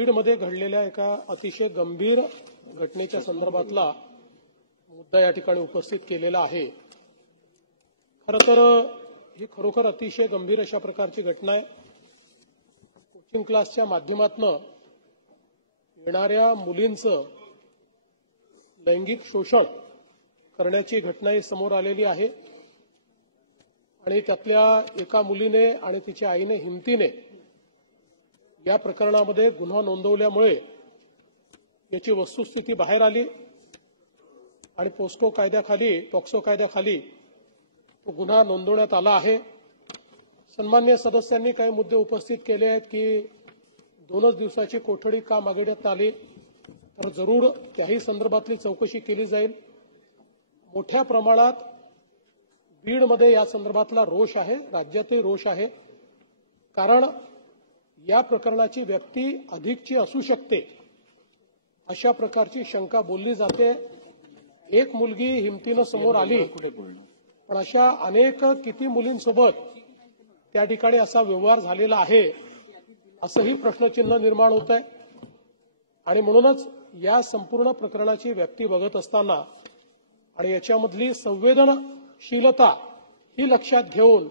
बीडमध्ये घडलेल्या एका अतिशय गंभीर घटनेच्या संदर्भातला मुद्दा या ठिकाणी उपस्थित केलेला आहे। खरं तर ही खरोखर अतिशय गंभीर अशा प्रकारची घटना आहे। कोचिंग क्लासच्या माध्यमातून येणाऱ्या मुलींचं लैंगिक शोषण करण्याची घटना ही समोर आलेली आहे आणि त्यातल्या एका मुलीने आणि तिच्या आईने हिमतीने या प्रकरणामध्ये गुन्हा नोंदवल्यामुळे याची वस्तुस्थिती बाहेर आली आणि पॉक्सो कायद्याखाली तो गुन्हा नोंदवण्यात आला आहे। सन्माननीय सदस्यांनी काही मुद्दे उपस्थित केले आहेत की 2 दिवसाची कोठडी का मागण्यात आली, तर जरूर त्याही संदर्भातली चौकशी केली जाईल। मोठ्या प्रमाणात बीडमध्ये या संदर्भातला रोष आहे, राज्यातही रोष आहे, कारण या प्रकरणाची व्यक्ती अधिकची असू शकते अशा प्रकारची शंका बोलली जाते। एक मुलगी हिमतीनं समोर आली, पण अशा अनेक किती मुलींसोबत त्या ठिकाणी असा व्यवहार झालेला आहे असंही प्रश्नचिन्ह निर्माण होत आहे। आणि म्हणूनच या संपूर्ण प्रकरणाची व्यक्ती बघत असताना आणि याच्यामधली संवेदनशीलता ही लक्षात घेऊन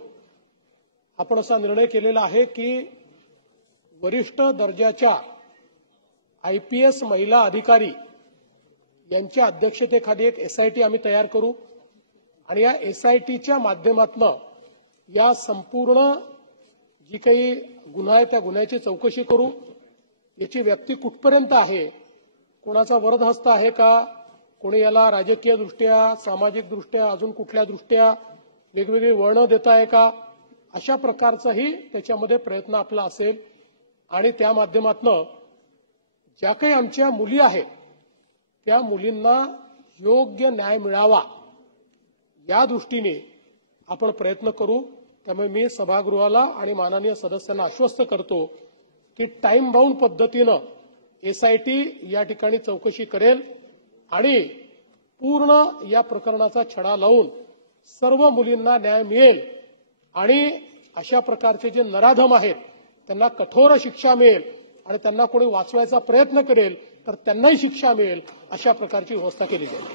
आपण असा निर्णय केलेला आहे की वरिष्ठ दर्जाच्या IPS महिला अधिकारी यांच्या अध्यक्षतेखाली एक SIT आम्ही तयार करू आणि या SITच्या माध्यमातून या संपूर्ण जी काही गुन्हा आहे त्या गुन्ह्याची चौकशी करू। याची व्यक्ती कुठपर्यंत आहे, कोणाचा वरदहस्त आहे का, कोणी याला राजकीय दृष्ट्या, सामाजिक दृष्ट्या, अजून कुठल्या दृष्ट्या वेगवेगळी वळणं देत आहे का, अशा प्रकारचाही त्याच्यामध्ये प्रयत्न आपला असेल आणि त्या माध्यमातून ज्या काही आमच्या मुली आहेत त्या मुलींना योग्य न्याय मिळावा या दृष्टीने आपण प्रयत्न करू। त्यामुळे मी सभागृहाला आणि माननीय सदस्यांना आश्वस्त करतो की टाइम बाउंड पद्धतीनं SIT या ठिकाणी चौकशी करेल आणि पूर्ण या प्रकरणाचा छडा लावून सर्व मुलींना न्याय मिळेल आणि अशा प्रकारचे जे नराधम आहेत त्यांना कठोर शिक्षा मिळेल आणि त्यांना कोणी वाचवायचा प्रयत्न करेल तर त्यांनाही शिक्षा मिळेल, अशा प्रकारची व्यवस्था केली जाईल।